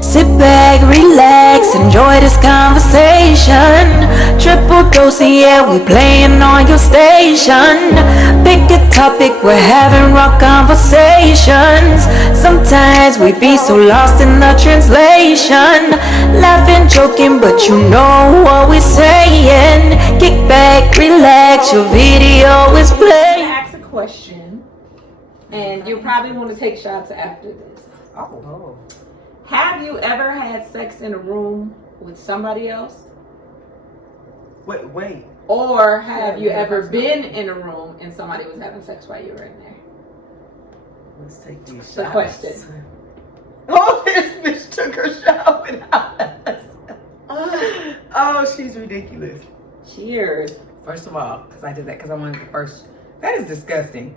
Sit back, relax, enjoy this conversation. Triple dose, yeah, we playing on your station. Pick a topic, we're having raw conversations. Sometimes we be so lost in the translation. Laughing, joking, but you know what we're saying. Kick back, relax, your video is I'm playing. gonna ask a question, and you probably want to take shots after this. Oh. Have you ever had sex in a room with somebody else? Wait. Or have you ever been in a room and somebody was having sex while you were in there? Let's take these shots. The question. Oh, this bitch took her shot without us. Oh, she's ridiculous. Cheers. First of all, because I did that because I wanted the first. That is disgusting.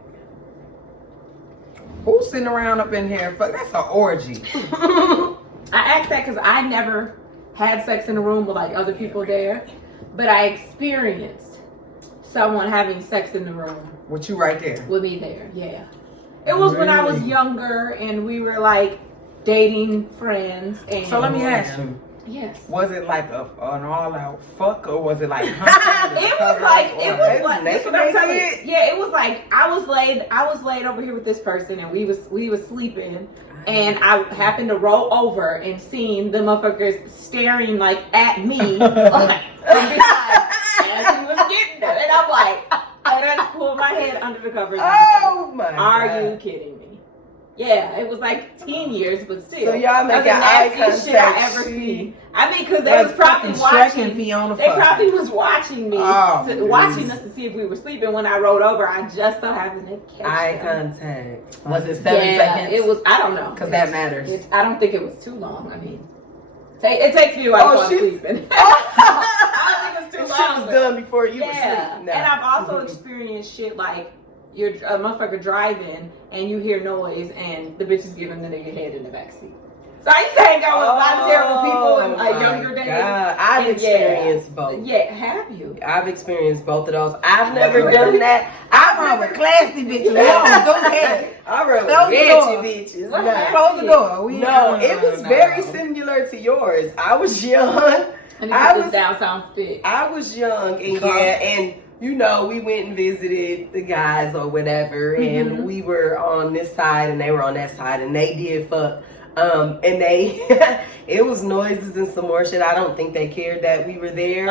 Who's sitting around up in here? Fuck, that's an orgy. I asked that because I never had sex in a room with like other people there, but I experienced someone having sex in the room With you right there. with me there. Yeah, it was when I was Really? younger and we were like dating friends. And So let me ask you. yes. Was it like an all-out fuck, or was it like? It was like that's what I'm telling you. naked? Yeah, it was like I was laid over here with this person and we was sleeping, and I happened to roll over and seen the motherfuckers staring like at me like from behind as he was getting there, and I'm like, and I just pulled my head under the covers. Oh my Are God. you kidding me? Yeah, it was like teen years, but still. So y'all That's making the eye nastiest shit I contact. ever seen. I mean, because they was probably watching. Fiona They probably was watching me, Oh, watching geez. us to see if we were sleeping. When I rolled over, I just so happened to catch Eye them. contact. Was it 7 Yeah, seconds? it was. I don't know. Because that matters. I don't think it was too long. I mean, it takes me a while to fall sleeping. I don't think it was too Shit long. was but- done before you were yeah, asleep. No. and I've also experienced shit like you're a motherfucker driving and you hear noise and the bitch is giving the nigga head in the backseat. So I used to hang out with a lot of terrible people in my younger days. God. I've And experienced both. Yeah, have you? I've experienced both of those. I've never done that. I've I'm never with classy bitches. We don't do that. I run Close with the door. bitches. What No. happened? Close the door. No, it was very similar to yours. I was young. And I this was down south spit. I was young, and and you know, we went and visited the guys or whatever, and we were on this side and they were on that side, and they did fuck. And they, it was noises and some more shit. I don't think they cared that we were there.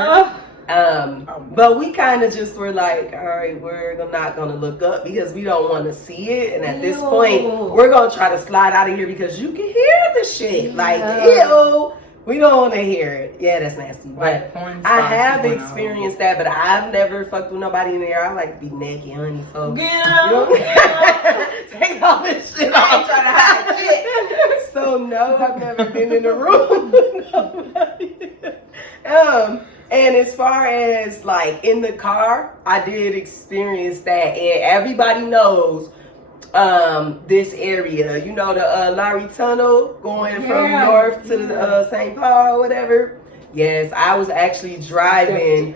But we kind of just were like, all right, we're not gonna look up because we don't want to see it. And at this point, we're gonna try to slide out of here because you can hear the shit. Like, ew. We don't want to hear it. Yeah, that's nasty. But I have experienced that, but I've never fucked with nobody in there. I like to be naked, honey. So Get up, take all this shit off. I ain't trying to hide shit. So no, I've never been in a room with nobody. And as far as like in the car, I did experience that, and everybody knows this area, you know, the Larry Tunnel going from north to St. Paul or whatever. Yes, I was actually driving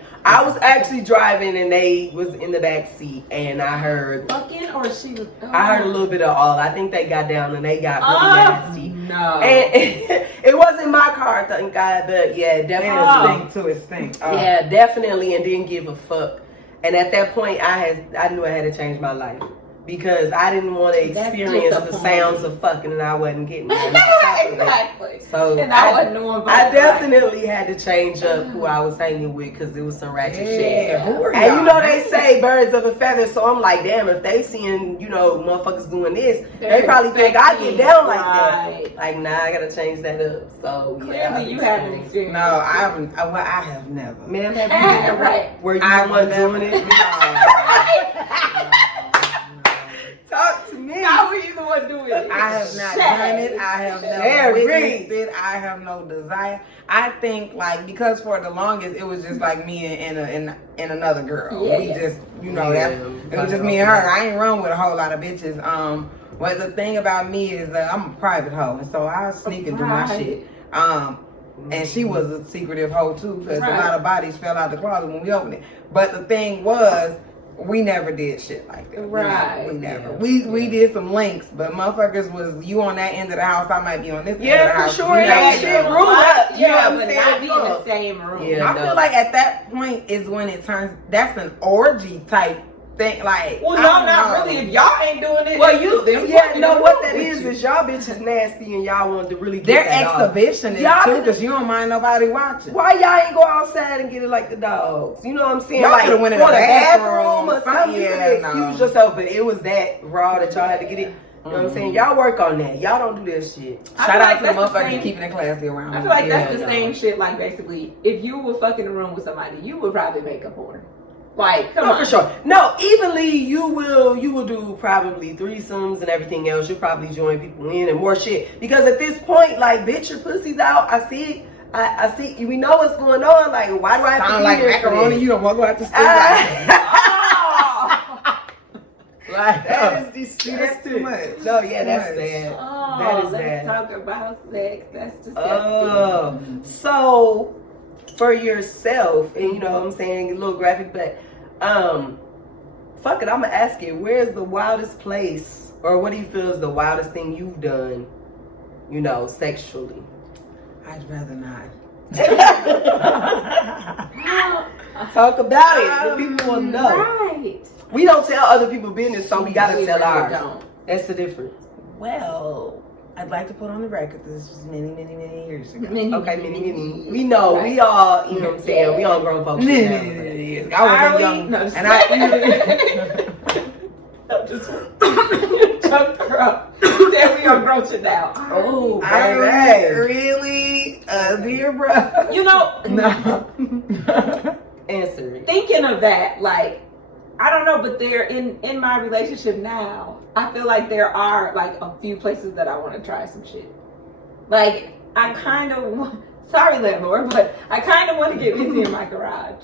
and they was in the back seat, and I heard Fucking or she was. I heard a little bit of all. I think they got down and they got really nasty. No. And it wasn't my car, thank God, but yeah, definitely. It stink. Yeah, definitely, and didn't give a fuck. And at that point, I knew I had to change my life because I didn't want to experience the sounds of fucking, and I wasn't getting that. Exactly. So and I wasn't knowing. I definitely had to change up who I was hanging with because it was some ratchet shit. Yeah, who are And you y'all? know they say birds of a feather, so I'm like, damn, if they seeing, you know, motherfuckers doing this, they probably think I get down like that. Like, nah, I gotta change that up. So Clearly, you haven't experienced. No, I haven't. I have never. Ma'am, have you ever? Right. Were you the one doing it? Talk to me. How were you the one doing it? I have not done it. I have never witnessed it. I have no desire. I think like because for the longest it was just like me and another girl. Yeah, we yeah. just it was just me and her. I ain't run with a whole lot of bitches. But the thing about me is that I'm a private hoe, and so I sneak and do my shit. And she was a secretive hoe too, because a lot of bodies fell out the closet when we opened it. But the thing was, we never did shit like that. Right. We never. We did some links, but motherfuckers was you on that end of the house, I might be on this end of the Yeah, house. for sure. You know, That shit rule up. You know Yeah, what I'm but saying? not be in the same room. Yeah. I feel like at that point is when it turns. That's an orgy type thing. Like, Well, I no, don't not know. really. If y'all ain't doing it, Well, you then yeah, know what that is is y'all bitches nasty and y'all want to really get Their that off. exhibition is Y'all too, could- because you don't mind nobody watching. Why y'all ain't go outside and get it like the dogs? You know what I'm saying? Y'all Like coulda went in for the the bathroom, or something. You yeah, could no. excuse yourself, but it was that raw that y'all had to get it. You know what I'm saying? Y'all work on that. Y'all don't do that shit. I Shout feel out like to the that's the motherfuckers same- keeping it classy around. I feel like that's Yeah, the no. same shit. Like basically, if you were fucking in a room with somebody, you would probably make a porn. Like, come No, on, for sure. No, evenly you will do probably threesomes and everything else. You'll probably join people in and more shit. Because at this point, like, bitch, your pussy's out. I see it. I see. We know what's going on. Like, why do I have to Sound be like here for macaroni. this? You don't walk out the street. Like, That is see, that's too much. No, yeah, that's Too much. bad. Oh, That is let's bad. talk about sex. That's disgusting. Oh, so for yourself, and you know what I'm saying, a little graphic, but fuck it, I'm gonna ask you, where's the wildest place, or what do you feel is the wildest thing you've done, you know, sexually? I'd rather not. Talk about it. The people will know. Right. We don't tell other people business, so we gotta We tell really ours. don't. That's the difference. Well, I'd like to put on the record this was many years ago. Okay, mini. We know, we all, you know what I'm saying, we all grown folks. Many years ago. I Are wasn't we? young. No, just And I choked her up. Said we are grown now. Oh, I baby. really, dear bro. You know, No. Answer it. thinking of that, like, I don't know, but they're in my relationship now. I feel like there are like a few places that I want to try some shit. Like, I kind of, sorry landlord, but I kind of want to get busy in my garage.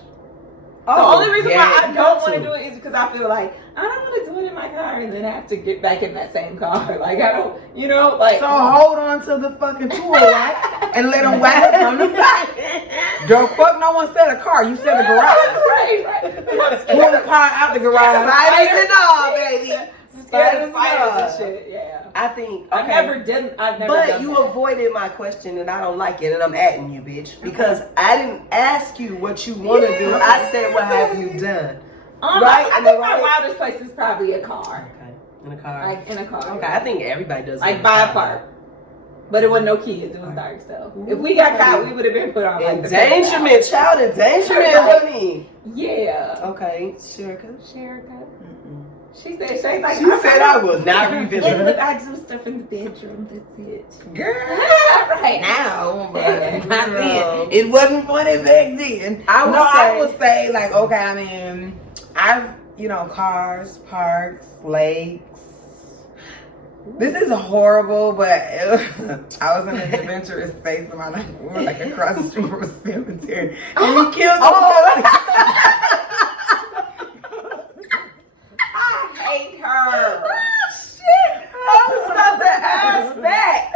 The only reason why I don't want to do it is because I feel like I don't want to do it in my car and then have to get back in that same car. Like, I don't, you know, like. So hold on to the fucking tool rack and let them whack it from the back. Don't fuck no one said a car. You said a garage. Right. Pull the car out the garage. Spiders and all, baby. Scared of spiders and shit. Yeah. I think. Okay. I've never done But you that. avoided my question, and I don't like it, and I'm atting you, bitch, because I didn't ask you what you want to do. I said, "What have you done?" Right? I think my wildest place is probably a car. Okay, in a car. Like in a car. Okay, I think everybody does. Like by a park. But it wasn't no kids. It was dark. So if we got caught, we would have been put on like the Endangerment, child endangerment, Right. honey. Yeah. Okay, Sherika. Sherika. She said, she's like, She said I will not Look, revisit. I do stuff in the bedroom. That's it. Girl. Right Now, Yeah. but not Girl. then. It wasn't funny back then. I would say, like, okay, I mean, I've, cars, parks, lakes. This is horrible, but I was in an adventurous space in my life. We were like across the street from a cemetery, and we killed I hate her. Shit! I was about to ask that.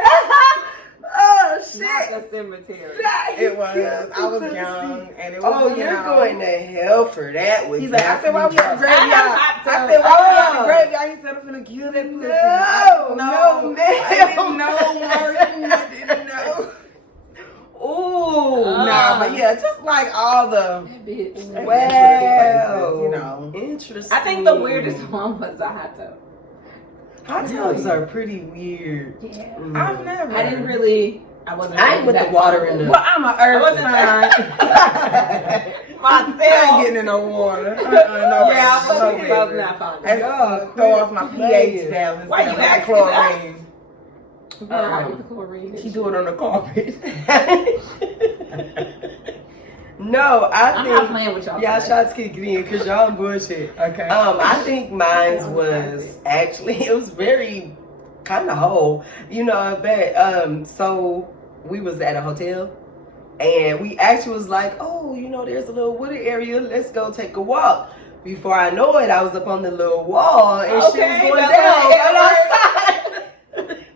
Oh Not shit! the cemetery. It was. I was young, and it was. Oh, you're going to hell for that. With He's like, I said, why we at the I graveyard? have I to- said, why we at the Oh. graveyard? He said, I'm finna kill that pussy. No, ma'am. I didn't know, Martin. I didn't know. Ooh, Nah, but yeah, just like all the That bitch. wow, places, interesting. I think the weirdest one was a hot tub. hot tubs are pretty weird. Yeah. Mm. I've never. I didn't really. I wasn't. I ain't with the water in the. Well, I'm an earth wasn't sign. I ain't getting in no water. No, Yeah, I no, was baby. not fond That's of it. throw off my playing. pH balance. Why you and my asking chlorine? Right with the chlorine. She do it on the carpet. No, I'm not think playing with y'all. y'all today. shots kick it in because y'all bullshit. Okay. I think mine was actually it was very kind of whole, but so we was at a hotel and we actually was like, oh, there's a little wooded area, let's go take a walk. Before I know it, I was up on the little wall and shit was going down that's right outside.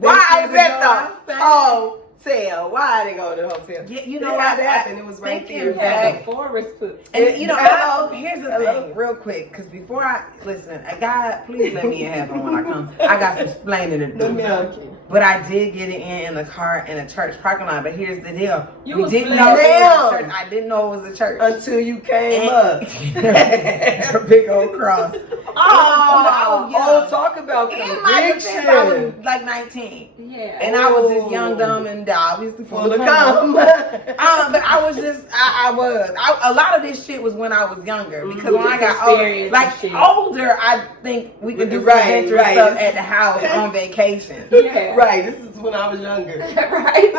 Why is that though? Oh, hotel. Why they go to the hotel? Yeah, you You know know what what happened? It was right thinking there. back- Yeah, Forrest put. And you know, Hello. here's the Hello. thing, real quick, because before I listen, God, please let me in heaven when I come. I got some explaining to No, do. ma'am. But I did get it in the car in a church parking lot. But here's the deal: You we was didn't playing know it was a down. church. I didn't know it was a church. Until you came And- up. a big old cross. Oh, young. talk about In my defense, I was conviction. like 19. Yeah. And I was just young, dumb, and obviously Full of cum. But I was just, a lot of this shit was when I was younger. Because when I got older, like older, I think we could do some Right, adventurous right. stuff at the house on vacation. Yeah. Right, this is when I was younger. Right.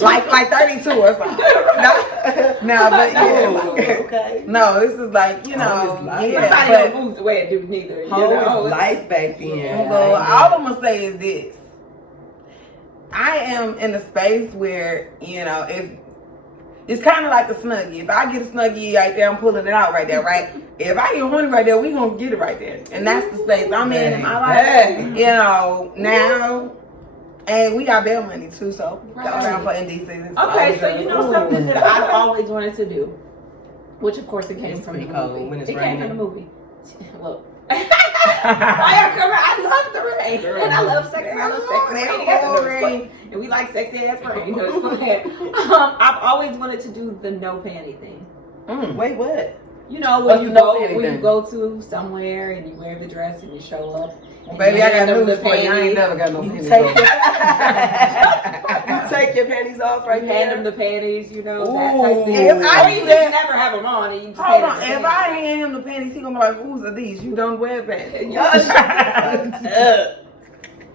Like 32 or something. No, but Oh, yeah. okay. No, this is like, you know, Home is life. yeah. Nobody But don't move the way it do neither. You Home know? was life back then. Yeah. so all I'm gonna say is this. I am in a space where, you know, if it's kind of like a snuggie. If I get a snuggie right there, I'm pulling it out right there, right? If I get horny right there, we gonna get it right there. And that's the space I'm in my life. Dang. You know, now. And we got bail money too, so go Right. around for NDC. Okay, so you know something that I've always wanted to do, which of course it came It's from the pretty cold movie. when it's It came raining. from the movie. Look. Fire cover. I love the rain, and I love sex. And I love sex. And rain. Rain. Rain. And we like sexy ass rain. No, it's fine. I've always wanted to do the no panty thing. Wait, what? You know, What's when the no panty you thing? go to somewhere and you wear the dress and you show up. and Baby, you I got hand them news for you. I ain't never got no You panties take, on. you take your panties off right You hand them there. the panties, you know, Ooh. that type thing. If I or you do just that- never have them on and you just Hold hand on, them the if I panties. hand him the panties, he gonna be like, "Whose are these? You don't wear panties."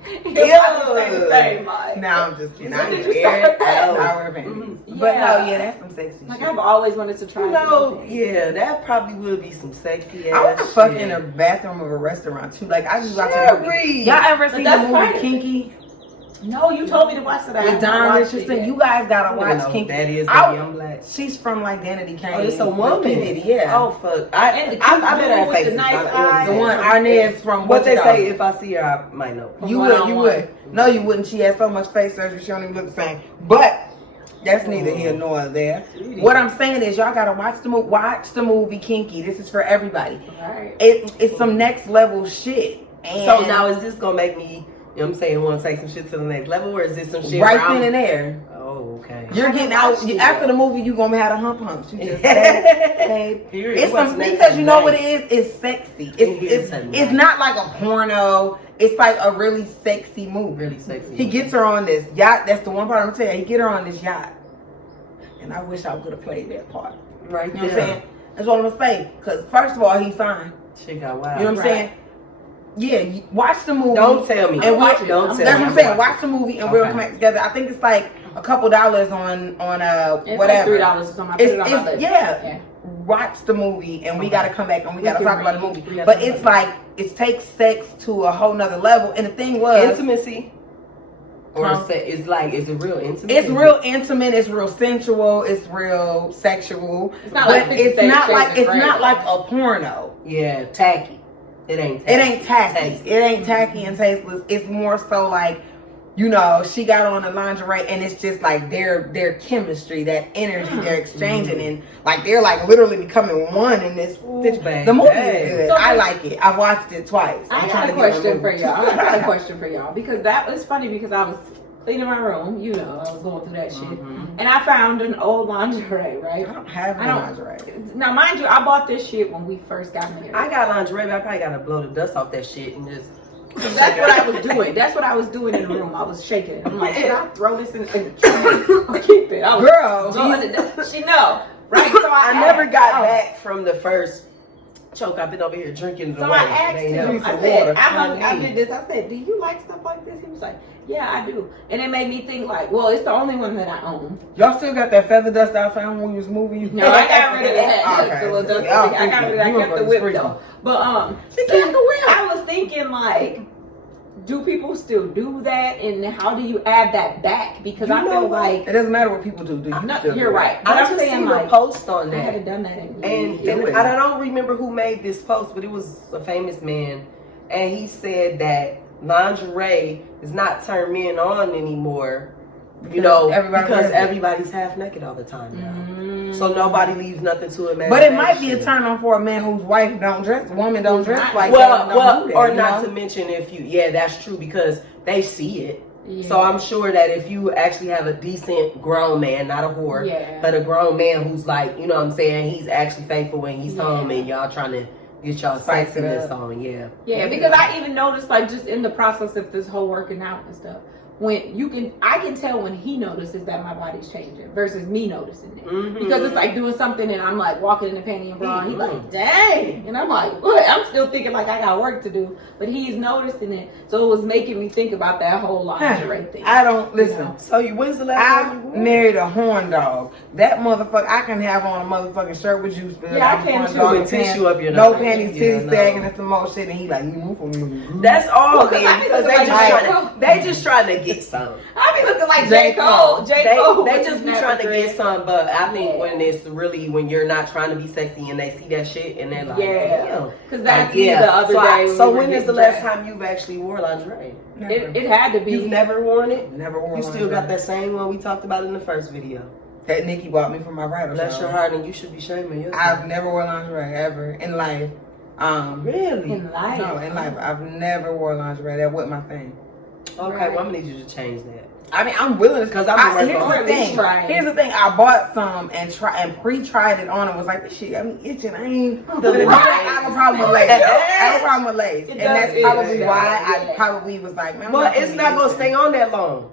He'll probably say the same, like. No, I'm just kidding. I When did wear you start that? I wear panties. Mhm. But Yeah. no, yeah, that's some sexy Like shit. I've always wanted to try. You the know, no panties. yeah, that probably would be some sexy ass I want to fuck shit. in a bathroom of a restaurant too. Like I just watch a Sherry. movie. Y'all ever seen the that's movie part of it. Kinky No, you told me to watch that. with Don Richardson? You guys gotta I don't watch know who Kinky. that is, I- baby, I'm black. She's from like Danity Kane. Oh, it's a with woman. P. Diddy, yeah. Oh fuck! I And the I cute better have dude with the faces. nice I- eyes. The one Arnez from What they Wichita. say, if I see her, I might know. You One would, on you one. would. No, you wouldn't. She has so much face surgery, she don't even look the same. But that's neither here nor there. What I'm saying is, y'all gotta watch the movie. Watch the movie Kinky. This is for everybody. Right. It's some next level shit. And So now is this gonna make me, you know what I'm saying, want to take some shit to the next level, or is this some shit right where then I'm- and there, Oh, okay. you're getting out. After the movie, you gonna have a hump. You just babe. Period. It's What's some next because you know what tonight? it is. It's sexy. It is It's tonight. not like a porno. It's like a really sexy movie. Really sexy. He gets her on this yacht. That's the one part I'm gonna tell you. He get her on this yacht, and I wish I could have played that part. right You know there. what I'm saying? That's what I'm gonna say. Because first of all, he's fine. Shit got wild. You know what I'm saying? Yeah. Watch the movie. Don't tell me. And watch it. Don't tell me. That's what I'm saying. Watch the movie and we'll Okay. come back together. I think it's like a couple dollars on It's whatever. like $3 or something. I put it on my list. Yeah. Watch the movie and we gotta come back and we gotta can talk about the read. movie. We gotta But talk it's about like it takes sex to a whole nother level. And the thing was, Intimacy. Or Huh? is it real intimate? it's real intimate. It's real sensual. It's real sexual. It's not But like 50 it's Shades not like of it's Grey. not like a porno. Yeah, tacky. It ain't tacky. It ain't tacky. Tasteless. It ain't tacky and tasteless. It's more so like, you know, she got on the lingerie and it's just like their chemistry, that energy they're exchanging, and like they're like literally becoming one in this. babe. The movie Hey. is good. So I like it. I watched it twice. I I'm got trying a to get question my for y'all. I got a question for y'all because that was funny because I was cleaning my room. You know, I was going through that shit, and I found an old lingerie. Right? I don't have I no don't- lingerie. Now, mind you, I bought this shit when we first got married. I got lingerie, but I probably gotta blow the dust off that shit and just. That's what I was doing. That's what I was doing in the room. I was shaking it. I'm like, should I throw this in the trash or keep it? I was Girl, she know, right? So I never asked- got back from the first choke. I've been over here drinking the So wine. I asked They him. have I some said, water. I did this. I said, do you like stuff like this? He was like, yeah, I do. And it made me think like, well, it's the only one that I own. Y'all still got that feather dust I found when we was moving? No, I got rid of that. Okay. The little dust. Y'all I got rid of that. I freaky. kept the You whip freaky. though. But I was thinking like, do people still do that? And how do you add that back? Because I You know feel what? like It doesn't matter what people do. I'm not, still do you're it? right. But I I'm just saying seen like, a post on I that. haven't done that in And years. I don't remember who made this post, but it was a famous man. And he said that lingerie is not turned men on anymore You know, everybody because wears it. everybody's half naked all the time now. So nobody leaves nothing to imagination. But it might be a turn on for a man whose wife don't dress, woman don't dress like that. Well, Do that, or you not know? to mention if you, that's true because they see it. Yeah. So I'm sure that if you actually have a decent grown man, not a whore, but a grown man who's like, you know what I'm saying, he's actually faithful when he's home and y'all trying to get y'all sexiness on, Yeah, because I even noticed like just in the process of this whole working out and stuff, when I can tell when he notices that my body's changing versus me noticing it. Because it's like doing something and I'm like walking in the panty and bra and he's like, dang. And I'm like, what? I'm still thinking like I got work to do. But he's noticing it. So it was making me think about that whole lingerie thing. I don't listen. You know? So when's the last time you wore? I married a horn dog. That motherfucker, I can have on a motherfucking shirt with juice. Yeah, I can too. With tissue up your no nose. panties, titties sagging and some more shit. And he like, you move for me. That's all, Well, man. Because they just trying to get some. I be looking like J. Cole. They just be trying to get some, but I think when you're not trying to be sexy and they see that shit and they're like, damn. Because that's the other day. So when is the last time you've actually wore lingerie? It had to be. You've never worn it? Never worn it. You still got that same one we talked about in the first video. That Nikki bought me for my bridal show. Bless your heart, and you should be shaming yourself. I've never worn lingerie ever in life. Really? In life? No, in life. I've never wore lingerie. That wasn't my thing. Okay, well, I'm gonna need you to change that. I mean, I'm willing to, because I'm here's the thing. I bought some and pre-tried it on and was like, this shit got me itching. I have a problem with lace. I have a problem with lace, and that's probably why I probably was like, man. Well, it's not gonna stay on that long.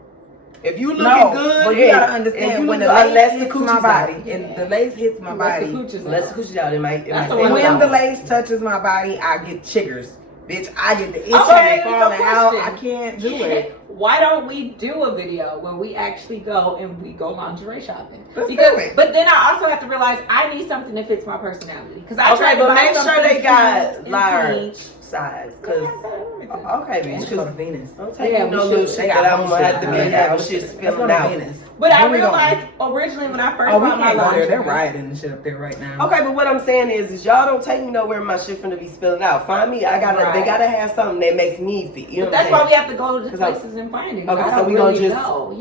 If you looking good, but you gotta understand when the lace hits my body, and the lace hits my body, unless the coochie's out, it might. When the lace touches my body, I get chiggers. Bitch, I get the itching and falling out. I can't do it. Why don't we do a video where we actually go and we go lingerie shopping? Let's do it. But then I also have to realize I need something that fits my personality. Because I tried to buy make sure they got cute large size. Cause okay, bitch. Go to Venus. Don't take no little shit that I'm gonna have to be having shit spilling out. But I realized originally when I first bought my lingerie, they're rioting and shit up there right now. Okay, but what I'm saying is y'all don't take me nowhere my shit finna be spilling out. Find me, they gotta have something that makes me feel. You know that's why we have to go to the places and find it. Okay, so we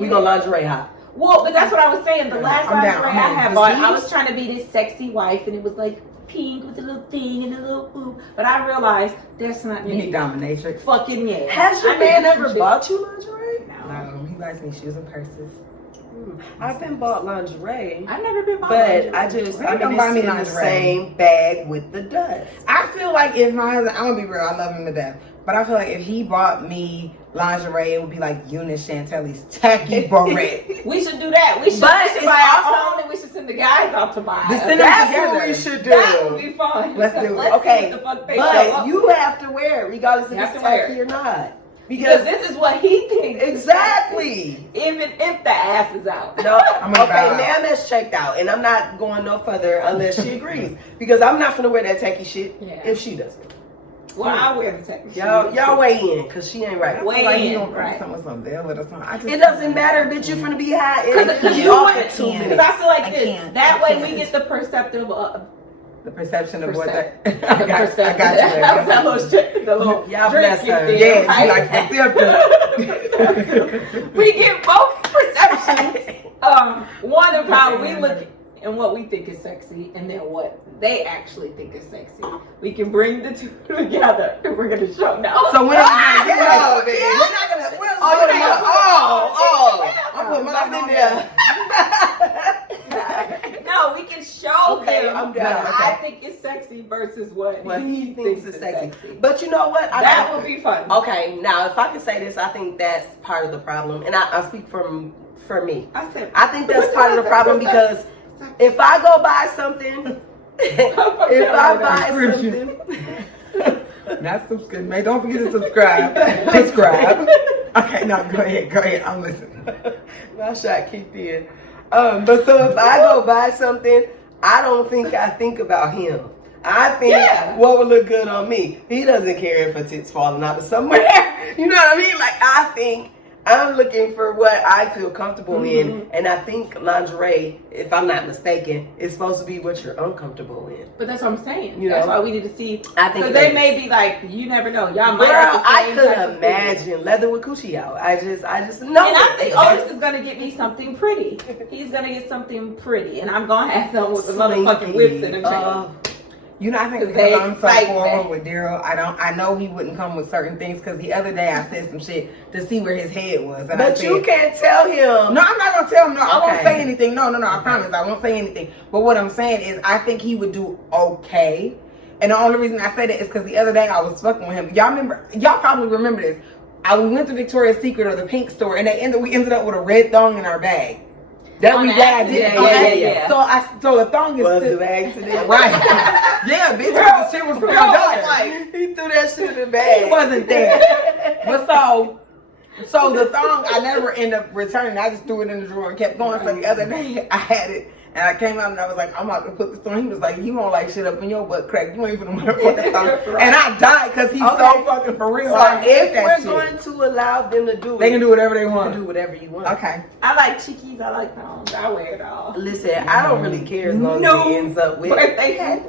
gonna lingerie hop. Well, but that's what I was saying. The last lingerie I had bought, I was trying to be this sexy wife, and it was like pink with a little thing and a little boob. But I realized that's not me. You need dominatrix. Fucking yeah. Has your man ever bought you lingerie? No, he buys me shoes and purses. I've been bought lingerie. I've never been bought lingerie. But I don't buy me in the same bag with the dust. I feel like if my husband, I'm gonna be real, I love him to death. But I feel like if he bought me lingerie, it would be like Eunice Chantelli's tacky barrette. We should do that. We should buy our own and we should send the guys out to buy. That's what we should do. That would be fun. Let's do it. Okay, but you have to wear it regardless if it's tacky or not. Because this is what he thinks. Exactly. Even if the ass is out. No. Okay, now that's checked out. And I'm not going no further unless she agrees. Because I'm not going to wear that tacky shit if she doesn't. Well, I'll wear the tacky shit. Y'all weigh in because she ain't right. Weigh in, right. It doesn't matter, bitch. You're going to be high. Because you want it to. Because I feel like this. That way we get the perceptive the perception of what that. I got you. That was that little shit. The little y'all bless her. Yeah, you like perceptive. We get both perceptions. One of how we look and what we think is sexy, and then what they actually think is sexy. We can bring the two together, and we're gonna show now. So when are we gonna get over it? We're not gonna. I'm putting mine in there. No, we can show them. I'm down. I think it's sexy versus what he thinks is sexy. But you know what? That would be fun. Okay, now if I can say this, I think that's part of the problem, and I speak for me. I think that's part of the problem because if I go buy something, not subscribe, man. Don't forget to subscribe. Subscribe. Okay, no, go ahead. I'm listening. My shot kicked in. But so if I go buy something, I don't think I think about him. I think what would look good on me. He doesn't care if a tit's falling out of somewhere. You know what I mean? Like I think I'm looking for what I feel comfortable in, and I think lingerie, if I'm not mistaken, is supposed to be what you're uncomfortable in. But that's what I'm saying. You That's know? why we need to see. I think Because they may be like, you never know. Y'all might Girl, have the I same could type of imagine leather with coochie out. I just know. And I it. think Otis is gonna get me something pretty. He's gonna get something pretty, and I'm gonna have some with the motherfucking whips in them. You know, I think They because I'm so excite forward me. with Daryl, I know he wouldn't come with certain things. Because the other day I said some shit to see where his head was, and I But said, you can't tell him. No, I'm not gonna tell him. No, I won't Okay. say anything. No, I promise, I won't say anything. But what I'm saying is, I think he would do okay. And the only reason I say that is because the other day I was fucking with him. Y'all probably remember this. We went to Victoria's Secret or the Pink store, and we ended up with a red thong in our bag. That On we glad accident. did. Yeah. So the thong is Was still, an accident. right. Yeah, bitch, the shit was from my daughter. Like, he threw that shit in the bag. He wasn't there. But so the thong I never ended up returning. I just threw it in the drawer and kept going. So the other day I had it and I came out and I was like, I'm about to put this on. He was like, you won't like shit up in your butt crack. You ain't finna motherfucking thong. And I died because he's so fucking for real. So I hate if that we're shit. going to allow them to do it, They can do whatever they you can want. do whatever you want. Okay. I like chickies. I like thongs. I wear it all. Listen, I don't really care as long No. as it ends up with Birthday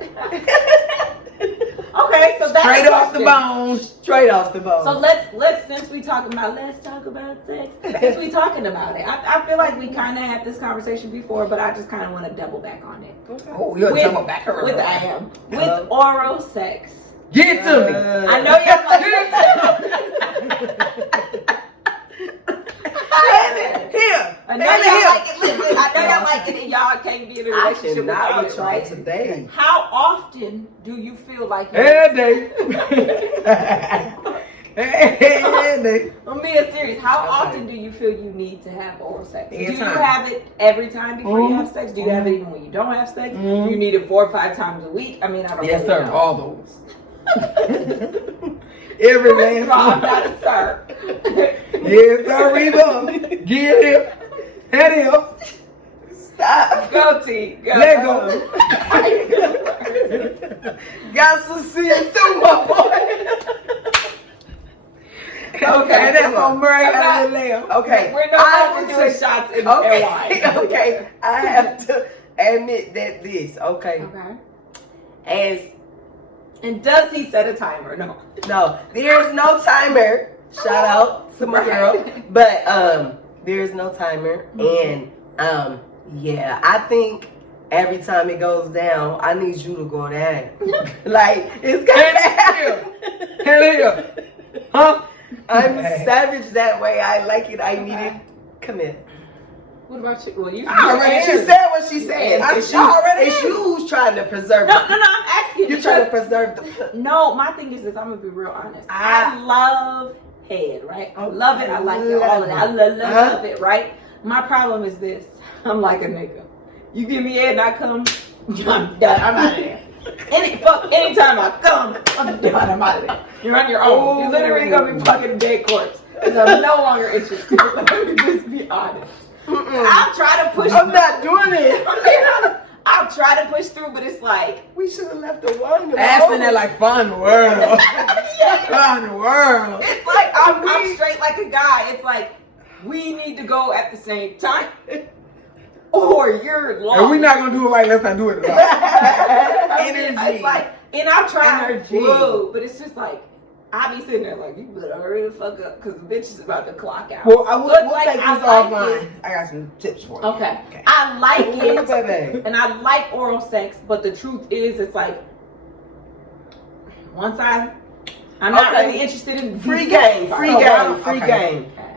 Okay, so that's Straight a off the question. bone. straight off the bone. So let's since we talking about let's talk about sex. Since we talking about it, I feel like we kind of had this conversation before, but I just kind of want to double back on it. Oh, you're talking about back With I am with oral sex. Get it to me. I know y'all like. Here. I know y'all like it. Listen, I know y'all like it, and y'all can't be in a I relationship cannot without with it, y'all right? today. How often do you feel like you? Every day. Every day. I'm being serious. How Okay. often do you feel you need to have oral sex? Every Do you time. have it every time before you Mhm. have sex? Do you have it even when you don't have sex? Mhm. Do you need it 4 or 5 times a week? I mean, I don't Yes, really sir. know. All those. Every First of all, I'm man. not a sir. Yes, sir. Reba. Get him. Head him. Stop. Go, T. Go. Let go. Got to see it through, my boy. Okay, that's on Murray Okay. out of the lamb. Okay. We're no I longer would doing say- shots in Okay. wine. Okay. I have to admit that this. Okay. Okay. As And does he set a timer? No. no, there's no timer. Shout out to my girl. But there's no timer. And yeah, I think every time it goes down, I need you to go down. Like it's gotta happen. Hell yeah. Huh? I'm savage that way. I like it. I need it. Come here. What about you? Well, you. I already She am. said what she said. I It's you. already It's am. you who's trying to preserve No, it. I'm asking. You're trying to preserve the. No, my thing is this. I'm gonna be real honest. I love head, right? I love it. I like it. All of that. I love it, right? My problem is this. I'm like a nigga. You give me head and I come, I'm done. I'm out of there. Anytime I come, I'm done. I'm out of there. You're on your own. You're literally gonna be fucking a dead corpse. Because I'm no longer interested. Let me just be honest. I'll try to push. I'm not doing it. I'm being honest. I'll try to push through, but it's like. We should have left the one. Asking that like fun the world. Yeah. Fun the world. It's like I'm straight like a guy. It's like we need to go at the same time, or you're long. If we're not gonna do it right, let's not do it at all. Energy. Energy. It's like, and I'll try Energy. whoa, but it's just like I be sitting there like you better hurry the fuck up because the bitch is about to clock out. Well, I will So it's we'll like, take this I like offline. it. I got some tips for you. Okay. I like it. Baby. And I like oral sex, but the truth is, it's like once I'm not Okay. really interested in Free sex game, part. free So game, why- free okay. game. Okay.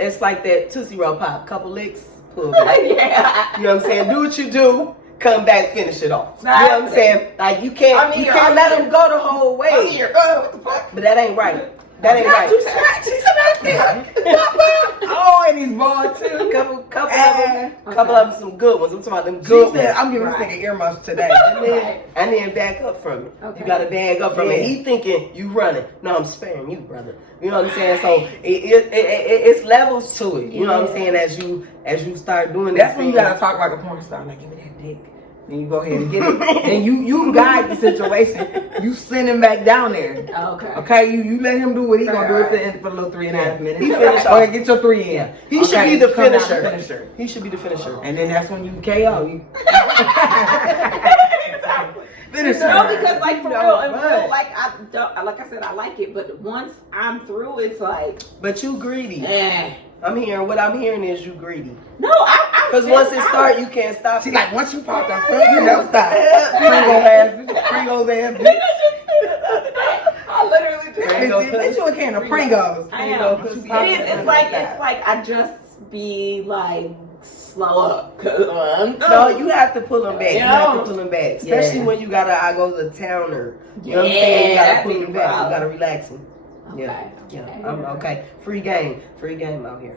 It's like that Tootsie Roll Pop. Couple licks, pull back. Yeah. You know what I'm saying? Do what you do. Come back, finish it off. You know Exactly. what I'm saying? Like you can't, I'm you here, can't I'm let here. them go the whole way. I'm here. What the fuck? But that ain't right. That ain't right. Oh, and he's bald too. Couple of them, some good ones. I'm talking about them She good said, ones. I'm giving this Right. nigga earmuffs today. And then back up from it. Okay. You gotta bag up from Yeah. it. He thinking you running. No, I'm sparing you, brother. You know what I'm saying? So it's levels to it. You know what I'm saying? As you start doing That's this when you thing. gotta talk like a porn star. Like, give me that dick. And you go ahead and get it. And you guide the situation. You send him back down there. Okay. Okay, you let him do what he gonna do for the little 3.5 minutes. He finished Or get your 3 in. He should be the come down finisher. He should be the finisher. And then that's when you KO. You finish No, because like for real, and but- real, like I don't, like I said, I like it, but once I'm through, it's like, But you greedy. eh. What I'm hearing is you greedy. No, I Because once it starts, you can't stop. She like, once you pop that fruit, you never stop. Pringles ass. I literally just. Bitch, you a can of Pringles. I am. Pringles. It's like I just be like slow up. No, you have to pull them back. You have to Yeah. pull them back. Especially Yeah. when you gotta, I go to towner. You know what I'm saying? You gotta that pull be them the back. You problem. gotta relax them. Okay. Yeah. I'm okay. Free game out here.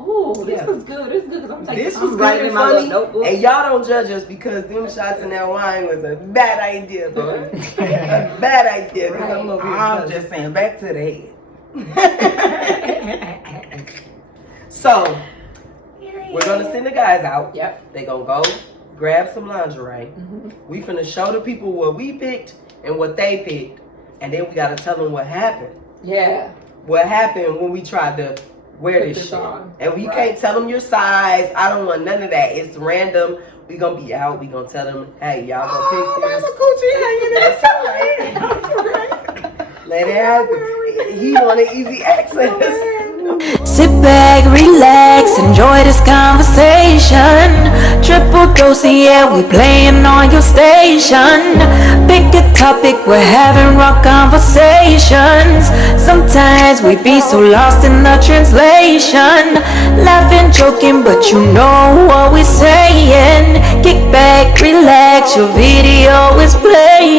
Ooh, this Yeah. is good. This is good because I'm taking. This I'm was good writing and in my little funny. notebook. And y'all don't judge us because them shots in that wine was a bad idea, bro. A bad idea. 'Cause I'm over here I'm judging. just saying, back to the head. So, we're gonna send the guys out. Yep. They gonna go grab some lingerie. Mhm. We finna show the people what we picked and what they picked, and then we gotta tell them what happened. Yeah. What happened when we tried to wear Put this this shit? on. And we Right. can't tell them your size. I don't want none of that. It's random. We gonna be out. We gonna tell them, hey, y'all gonna pick this. That's all right. Let it happen. He want an easy access. Sit back, relax, enjoy this conversation. Triple dose, yeah, we playing on your station. Pick a topic, we're having raw conversations. Sometimes we be so lost in the translation. Laughing, joking, but you know what we're saying. Kick back, relax, your video is playing.